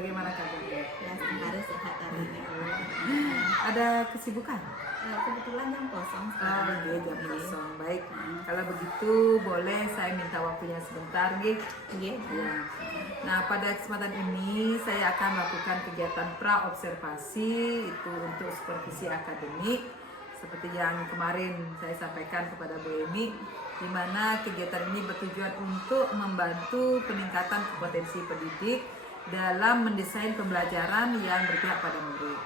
bagaimana kabarnya? Ya, sementara sehat hari ini. Ada kesibukan? Kebetulan jam kosong Oh, sekarang. dia jam kosong. Baik. Kalau begitu boleh saya minta waktunya sebentar, Gih? Iya. Ya. Nah, pada kesempatan ini saya akan melakukan kegiatan pra-observasi itu untuk supervisi akademik seperti yang kemarin saya sampaikan kepada Bu Emi, di mana kegiatan ini bertujuan untuk membantu peningkatan kompetensi pendidik dalam mendesain pembelajaran yang berpihak pada murid.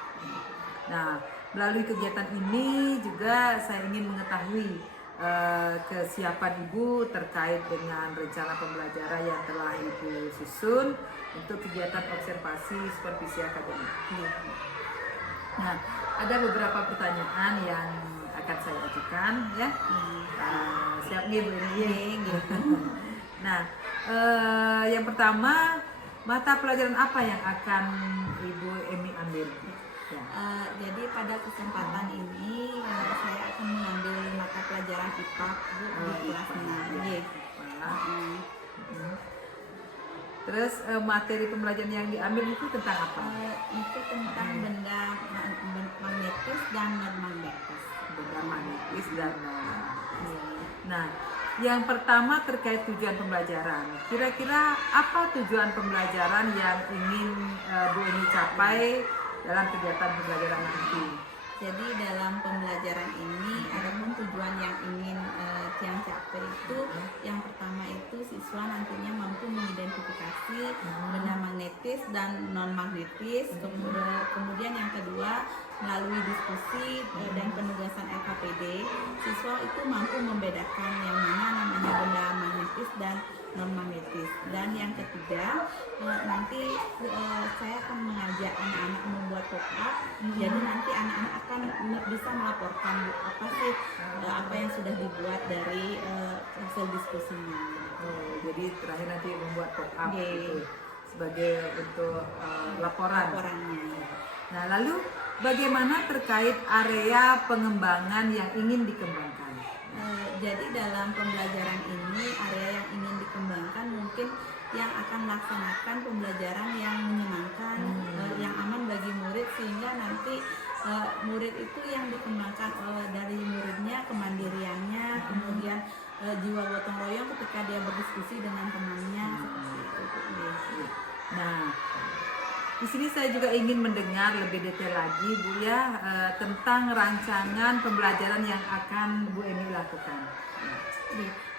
Nah, melalui kegiatan ini juga saya ingin mengetahui kesiapan Ibu terkait dengan rencana pembelajaran yang telah Ibu susun untuk kegiatan observasi supervisi akademik. Nah, ada beberapa pertanyaan yang akan saya ajukan, ya. Siap nih, Bu Eni? Nah, yang pertama, mata pelajaran apa yang akan Ibu Emi ambil? Ya. Jadi pada kesempatan ini saya akan mengambil mata pelajaran IPA Bu di kelas 6. Iya. Terus materi pembelajaran yang diambil itu tentang apa? Itu tentang benda magnetis dan non-magnetis. Benda magnetis dan Nah, yang pertama terkait tujuan pembelajaran. Kira-kira apa tujuan pembelajaran yang ingin Bu Eni capai dalam kegiatan pembelajaran nanti? Jadi dalam pembelajaran ini adapun tujuan yang ingin yang capai itu yang pertama itu siswa nantinya mampu mengidentifikasi benda magnetis dan non magnetis. Kemudian yang kedua, melalui diskusi dan penugasan LKPD, siswa itu mampu membedakan yang mana namanya benda magnetis dan non magnetis. Dan yang ketiga, nanti saya akan mengajak anak-anak membuat pop-up. Jadi nanti anak-anak akan bisa melaporkan apa sih apa yang sudah dibuat dari hasil diskusinya. Jadi terakhir nanti membuat pop-up gitu, sebagai untuk laporannya. Nah, lalu bagaimana terkait area pengembangan yang ingin dikembangkan? Jadi dalam pembelajaran ini area yang ingin dikembangkan mungkin yang akan melaksanakan pembelajaran yang menyenangkan, yang aman bagi murid, sehingga nanti murid itu yang dikembangkan dari muridnya, kemandiriannya, kemudian jiwa gotong royong ketika dia berdiskusi dengan temannya. Nah, di sini saya juga ingin mendengar lebih detail lagi, Bu, ya, tentang rancangan pembelajaran yang akan Bu Emi lakukan.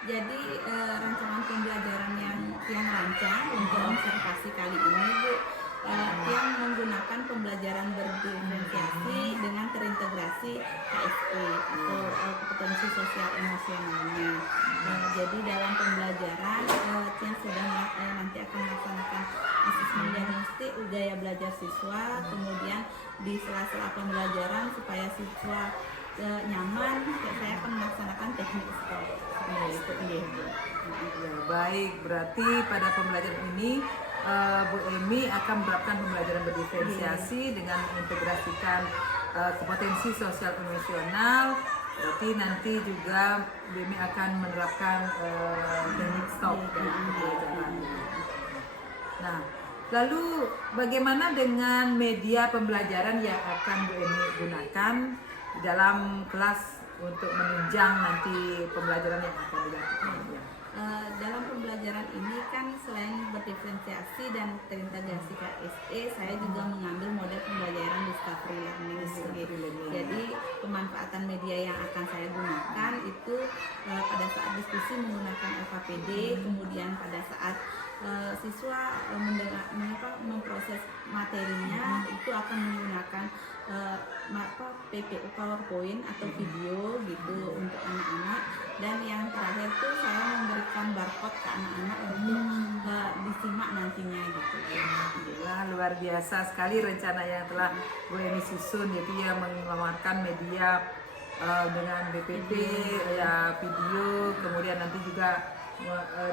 Jadi rancangan pembelajaran yang rancang untuk observasi kali ini, Bu, yang menggunakan pembelajaran berdiferensiasi dengan terintegrasi KSE atau kompetensi sosial emosionalnya. Jadi dalam pembelajaran yang sudah nanti akan melaksanakan asesmen diagnostik gaya belajar siswa, kemudian di sela-sela pembelajaran supaya siswa nyaman, saya akan melaksanakan teknik stop. Baik, berarti pada pembelajaran ini Bu Emi akan menerapkan pembelajaran berdiferensiasi dengan mengintegrasikan kompetensi sosial emosional. Berarti nanti juga Bu Emi akan menerapkan teknik stop dalam pembelajaran. Nah, lalu bagaimana dengan media pembelajaran yang akan Bu Emi gunakan di dalam kelas untuk menunjang nanti pembelajaran yang akan dilakukan? Dalam pembelajaran ini kan selain berdiferensiasi dan terintegrasi KSE, saya juga mengambil model pembelajaran discovery learning. Jadi pemanfaatan media yang akan saya gunakan itu pada saat diskusi menggunakan LKPD, kemudian pada saat siswa memproses materinya itu akan menggunakan PPU PowerPoint atau video gitu untuk anak-anak. Dan yang terakhir tuh saya memberikan barcode ke anak-anak untuk disimak nantinya gitu. Wah, luar biasa sekali rencana yang telah Bu Emi susun, yaitu ya mengeluarkan media dengan BPP, ya video, kemudian nanti juga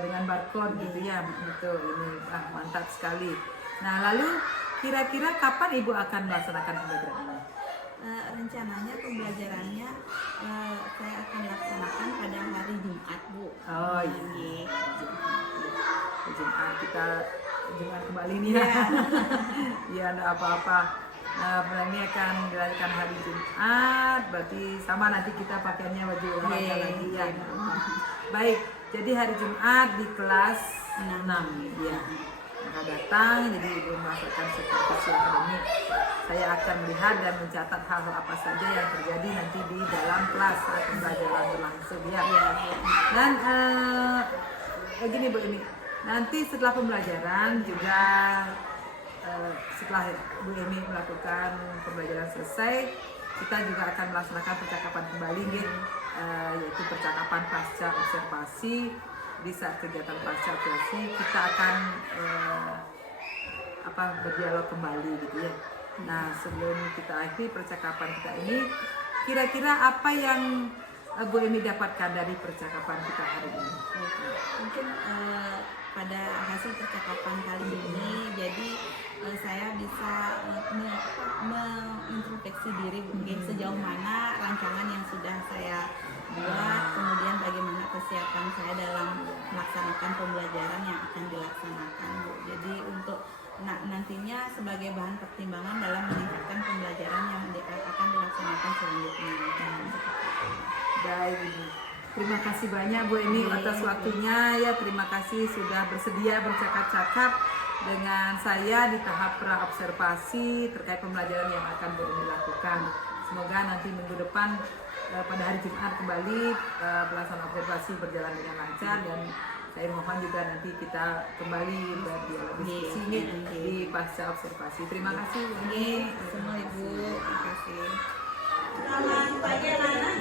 dengan barcode gitu ya. Betul, ini mantap sekali. Nah, lalu kira-kira kapan Ibu akan melaksanakan pembelajaran ini? Rencananya pembelajarannya saya akan laksanakan pada hari Jumat, Bu. Oh iya, Jumat kita Jumat kembali nih ya. Ya, enggak apa-apa. Nah, ini akan dilakukan hari Jumat, berarti sama nanti kita pakainya baju olahraga lagi ya. Baik, jadi hari Jumat di kelas 6 ya. Maka datang, jadi ibu merasakan supervisi akademik. Saya akan melihat dan mencatat hal-hal apa saja yang terjadi nanti di dalam kelas saat pembelajaran berlangsung ya. Dan begini Bu ini, nanti setelah pembelajaran juga setelah Bu Emi melakukan pembelajaran selesai, kita juga akan melaksanakan percakapan kembali yaitu percakapan pasca observasi. Di saat kegiatan pasca observasi kita akan berdialog kembali gitu ya. Nah, sebelum kita akhiri percakapan kita ini, kira-kira apa yang Bu Emi dapatkan dari percakapan kita hari ini? Mungkin pada hasil percakapan kali ini, jadi saya bisa mengintrospeksi diri mungkin sejauh mana rancangan yang sudah saya buat, kemudian bagaimana kesiapan saya dalam melaksanakan pembelajaran yang akan dilaksanakan, Bu. Jadi untuk nantinya sebagai bahan pertimbangan dalam meningkatkan pembelajaran yang akan dilaksanakan selanjutnya. Baik, Ibu. Terima kasih banyak Bu Emi atas waktunya ya. Terima kasih sudah bersedia bercakap-cakap dengan saya di tahap pra-observasi terkait pembelajaran yang akan Bu Emi lakukan. Semoga nanti minggu depan pada hari Jumat kembali pelaksanaan observasi berjalan dengan lancar, dan saya mohon juga nanti kita kembali berdialog diskusi di pasca observasi. Terima kasih Bu Emi. Semua Ibu, terima kasih. Selamat pagi anak-anak.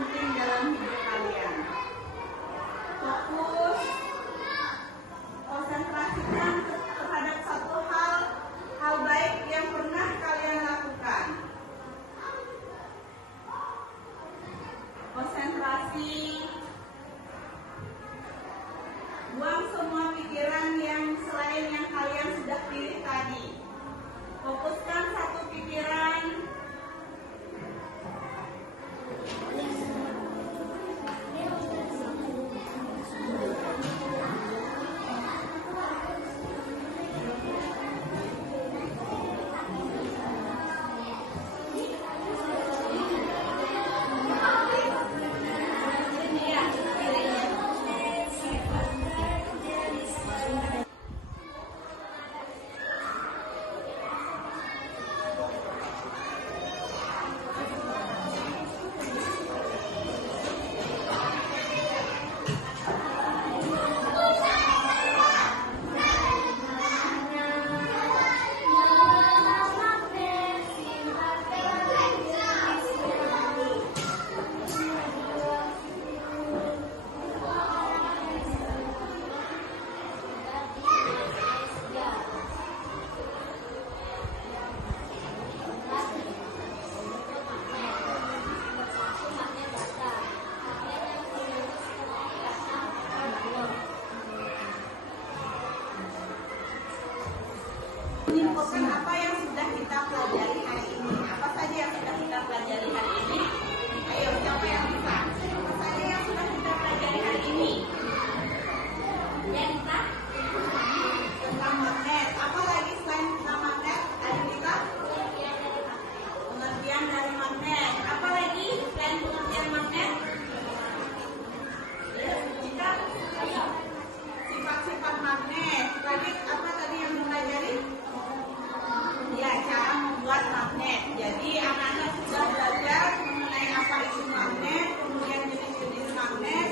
penting dalam hidup kalian. Fokus, konsentrasikan terhadap satu hal baik yang pernah kalian lakukan. Konsentrasi, buang semua pikiran yang selain yang kalian sudah pilih tadi. Fokuskan satu pikiran. Menyimpulkan apa yang sudah kita pelajari hari ini. Apa saja yang sudah kita pelajari hari ini? Ayo, siapa yang bisa? Apa saja yang sudah kita pelajari hari ini? Tentang magnet. Apa lagi selain tentang magnet? Ayo kita. Pengertian dari magnet. Apa lagi selain pengertian magnet? Kita sifat-sifat magnet. Tadi apa tadi yang dipelajari? Ya, cara membuat magnet. Jadi anak-anak sudah belajar mengenai apa itu magnet, kemudian jenis-jenis magnet,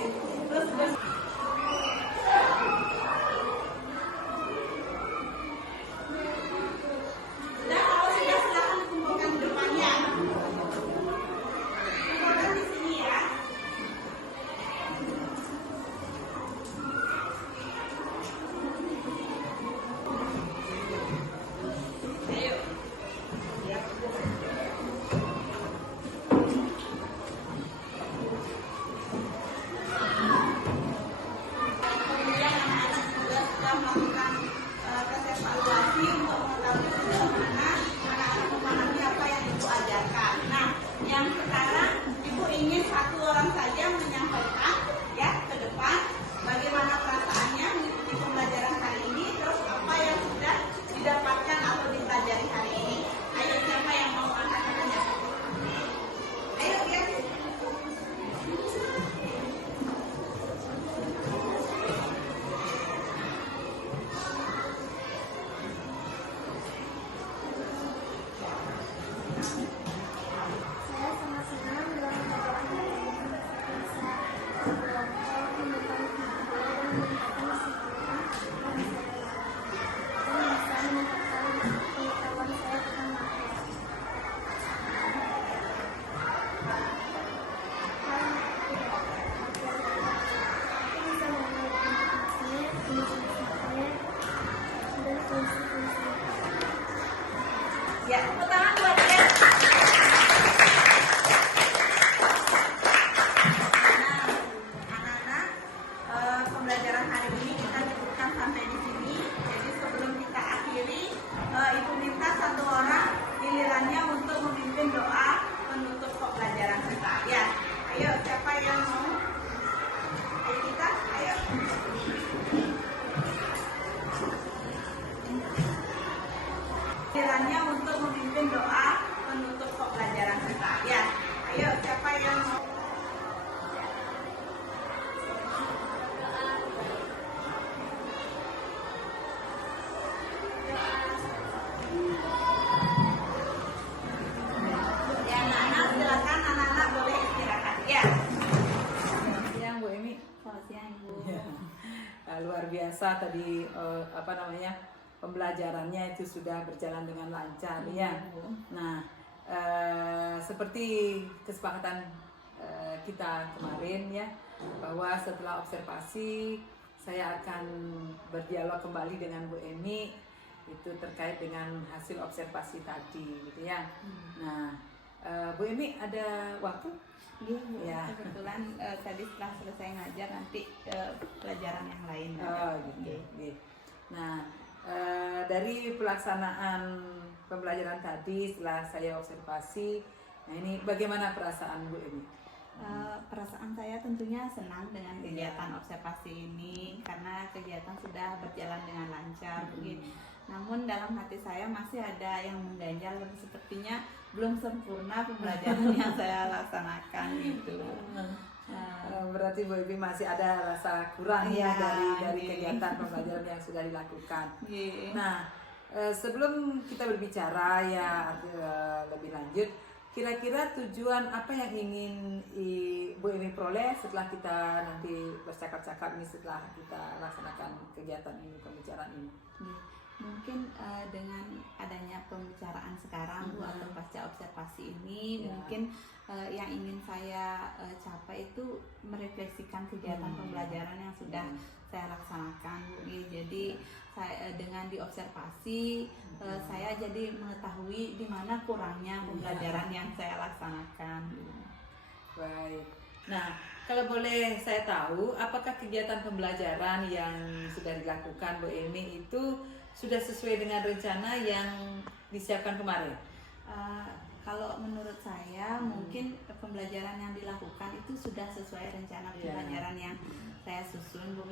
terus sudah, kalau sudah silakan kumpulkan di depannya. Kumpulkan di sini ya. Ayo. Kemudian anak-anak juga sudah melakukan tes evaluasi untuk mengetahui sejauh mana anak-anak memahami apa yang ibu ajarkan. Nah, yang sekarang ibu ingin satu orang saja menyampaikan ya ke depan bagaimana perasaannya mengikuti pembelajaran hari ini, terus apa yang sudah didapatkan atau dipelajari hari ini. Ayo, siapa yang mau angkat tangannya? Ayo, ya. Saya sangat senang dalam pelajaran hari ini bisa berkelompok, memberikan video dan memberikan kesimpulan yang saya lakukan dan bisa meningkatkan pengetahuan saya tentang magnet. Aku bisa mengenal bentuk magnet, jenis-jenis magnet, dan fungsi-fungsi magnet. Ya, tepuk tangan buat dia. Nah, anak-anak, pembelajaran hari ini kita cukupkan sampai di sini. Jadi sebelum kita akhiri, ibu minta satu orang gilirannya untuk memimpin doa penutup pembelajaran kita. Ya, ayo siapa yang mau? Ayo kita, ayo. Gilirannya untuk memimpin doa penutup pembelajaran kita. Ya, ayo siapa yang mau? Ya, anak-anak silakan, anak-anak boleh istirahat. Ya. Selamat siang Bu Emi. Selamat siang, Ibu. Ya. Luar biasa tadi apa namanya pembelajarannya itu sudah berjalan dengan lancar ya. Nah, seperti kesepakatan kita kemarin ya, bahwa setelah observasi saya akan berdialog kembali dengan Bu Emi itu terkait dengan hasil observasi tadi gitu ya. Nah, Bu Emi ada waktu? Iya, Bu. Ya. Kebetulan tadi setelah selesai ngajar nanti pelajaran yang lain. Oh gitu. Gitu. Nah, dari pelaksanaan pembelajaran tadi setelah saya observasi, nah ini bagaimana perasaan Bu Emi? Perasaan saya tentunya senang dengan kegiatan observasi ini karena kegiatan sudah berjalan dengan lancar. Namun dalam hati saya masih ada yang mengganjal, sepertinya belum sempurna pembelajaran yang saya laksanakan gitu. Berarti Bu Emi masih ada rasa kurang ya dari kegiatan pembelajaran yang sudah dilakukan. Nah, sebelum kita berbicara ya lebih lanjut, kira-kira tujuan apa yang ingin Bu Emi peroleh setelah kita nanti bercakap-cakap ini, setelah kita laksanakan kegiatan ini, pembicaraan ini? Mungkin dengan adanya pembicaraan sekarang Bu atau pasca observasi ini mungkin yang ingin saya capai itu merefleksikan kegiatan pembelajaran yang sudah saya laksanakan Bu. Jadi saya dengan diobservasi saya jadi mengetahui di mana kurangnya pembelajaran yang saya laksanakan. Baik. Nah, kalau boleh saya tahu, apakah kegiatan pembelajaran yang sudah dilakukan Bu Emi itu sudah sesuai dengan rencana yang disiapkan kemarin? Kalau menurut saya mungkin pembelajaran yang dilakukan itu sudah sesuai rencana pembelajaran yang saya susun, Bu.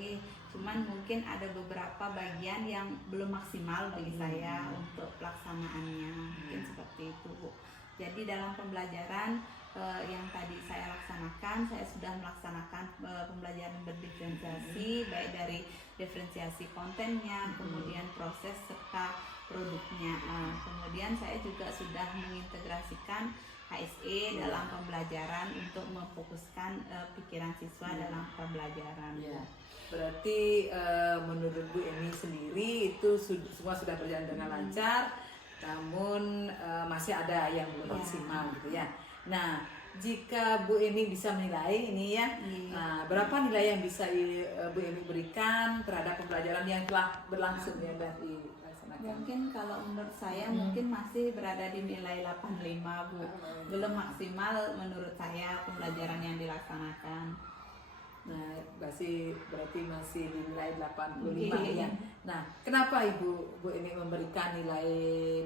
Cuman mungkin ada beberapa bagian yang belum maksimal bagi saya untuk pelaksanaannya, mungkin seperti itu, Bu. Jadi dalam pembelajaran yang tadi saya laksanakan, saya sudah melaksanakan pembelajaran berdiferensiasi, baik dari diferensiasi kontennya, kemudian proses serta produknya. Kemudian saya juga sudah mengintegrasikan HSE dalam pembelajaran untuk memfokuskan pikiran siswa dalam pembelajaran. Berarti menurut Bu Emi sendiri itu semua sudah berjalan dengan lancar, namun masih ada yang belum maksimal gitu ya. Nah, jika Bu Emi bisa menilai ini ya, berapa nilai yang bisa Bu Emi berikan terhadap pembelajaran yang telah berlangsung ya dari dilaksanakan? Mungkin kalau menurut saya mungkin masih berada di nilai 85, Bu. Belum maksimal menurut saya pembelajaran yang dilaksanakan. Nah, berarti masih dinilai 85 ya. Nah, kenapa Bu Emi memberikan nilai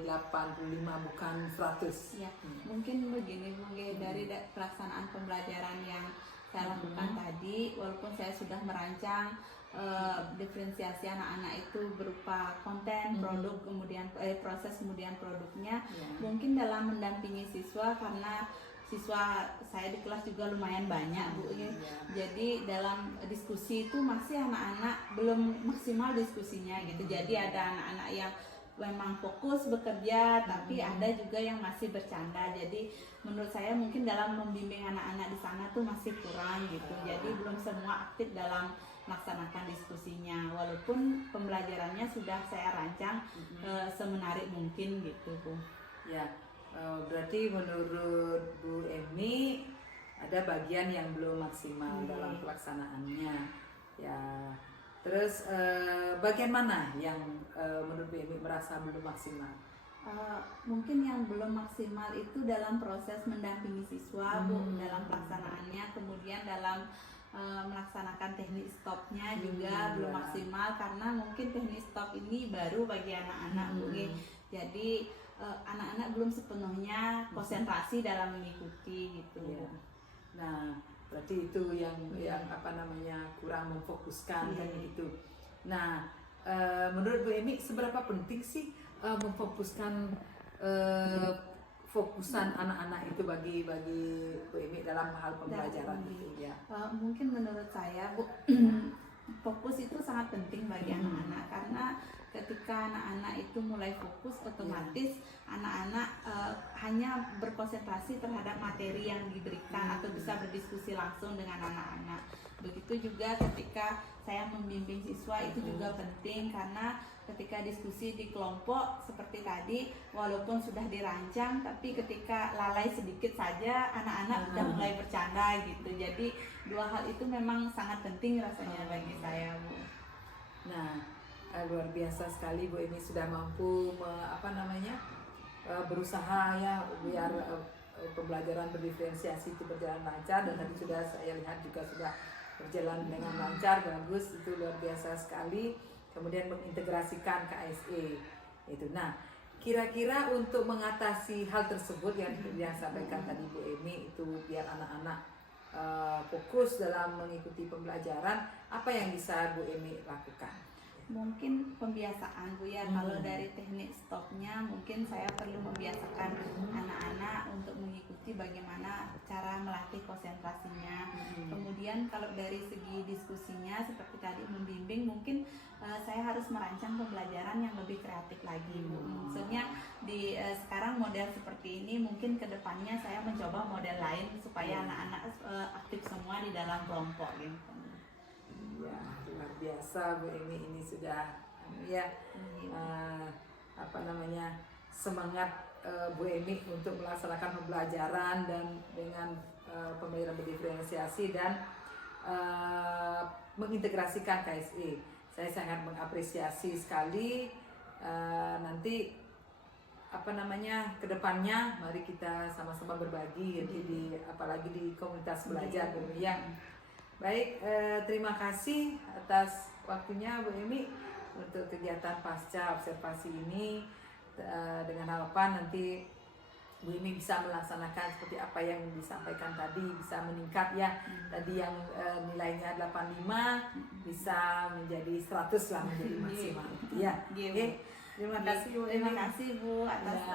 85 bukan 100? Ya, mungkin begini Bu, dari pelaksanaan pembelajaran yang saya lakukan tadi, walaupun saya sudah merancang diferensiasi anak-anak itu berupa konten, produk, kemudian proses, kemudian produknya, mungkin dalam mendampingi siswa, karena siswa saya di kelas juga lumayan banyak Bu. Jadi dalam diskusi itu masih anak-anak belum maksimal diskusinya gitu. Jadi ada anak-anak yang memang fokus bekerja, tapi ada juga yang masih bercanda. Jadi menurut saya mungkin dalam membimbing anak-anak di sana tuh masih kurang gitu. Jadi belum semua aktif dalam melaksanakan diskusinya, walaupun pembelajarannya sudah saya rancang semenarik mungkin gitu Bu. Ya. Berarti menurut Bu Emi ada bagian yang belum maksimal dalam pelaksanaannya ya. Terus bagian mana yang menurut Bu Emi merasa belum maksimal? Mungkin yang belum maksimal itu dalam proses mendampingi siswa Bu, dalam pelaksanaannya, kemudian dalam melaksanakan teknik stopnya juga belum maksimal, karena mungkin teknik stop ini baru bagi anak-anak Bu. Jadi anak-anak belum sepenuhnya konsentrasi dalam mengikuti gitu. Nah, berarti itu yang kurang memfokuskan kan gitu. Nah, menurut Bu Emi seberapa penting sih memfokuskan fokusan anak-anak itu bagi Bu Emi dalam hal pembelajaran itu ya? Mungkin menurut saya Bu, fokus itu sangat penting bagi anak-anak, karena ketika anak-anak itu mulai fokus, otomatis anak-anak hanya berkonsentrasi terhadap materi yang diberikan atau bisa berdiskusi langsung dengan anak-anak. Begitu juga ketika saya membimbing siswa itu juga penting, karena ketika diskusi di kelompok seperti tadi, walaupun sudah dirancang tapi ketika lalai sedikit saja anak-anak sudah mulai bercanda gitu. Jadi dua hal itu memang sangat penting rasanya bagi saya, Bu. Nah, luar biasa sekali Bu Emi sudah mampu berusaha ya biar pembelajaran berdiferensiasi itu berjalan lancar, dan tadi sudah saya lihat juga sudah berjalan dengan lancar, bagus, itu luar biasa sekali. Kemudian mengintegrasikan KSE itu. Nah, kira-kira untuk mengatasi hal tersebut yang sampaikan tadi Bu Emi itu biar anak-anak fokus dalam mengikuti pembelajaran, apa yang bisa Bu Emi lakukan? Mungkin pembiasaan, Bu ya. Kalau dari teknik stopnya mungkin saya perlu membiasakan anak-anak untuk mengikuti bagaimana cara melatih konsentrasinya. Kemudian kalau dari segi diskusinya seperti tadi membimbing, mungkin saya harus merancang pembelajaran yang lebih kreatif lagi, Bu. Maksudnya di sekarang model seperti ini, mungkin kedepannya saya mencoba model lain supaya anak-anak aktif semua di dalam kelompok gitu. Ya, luar biasa Bu Emi, ini sudah semangat Bu Emi untuk melaksanakan pembelajaran dan dengan pembelajaran berdiferensiasi dan mengintegrasikan KSE. Saya sangat mengapresiasi sekali. Nanti kedepannya mari kita sama-sama berbagi apalagi di komunitas belajar Bu Emi ya. Baik, terima kasih atas waktunya Bu Emi untuk kegiatan pasca observasi ini, dengan harapan nanti Bu Emi bisa melaksanakan seperti apa yang disampaikan tadi, bisa meningkat ya. Tadi yang nilainya 85 bisa menjadi 100 lah, menjadi maksimal ya. Oke. Terima kasih Bu Emi. Terima kasih Bu atas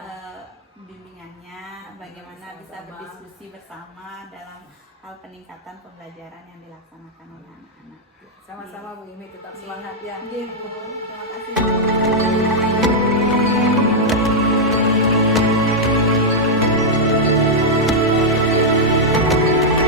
bimbingannya, bagaimana bisa berdiskusi bersama dalam hal peningkatan pembelajaran yang dilaksanakan oleh anak-anak. Sama-sama Bu Emi, tetap semangat ya. Bu. Terima kasih.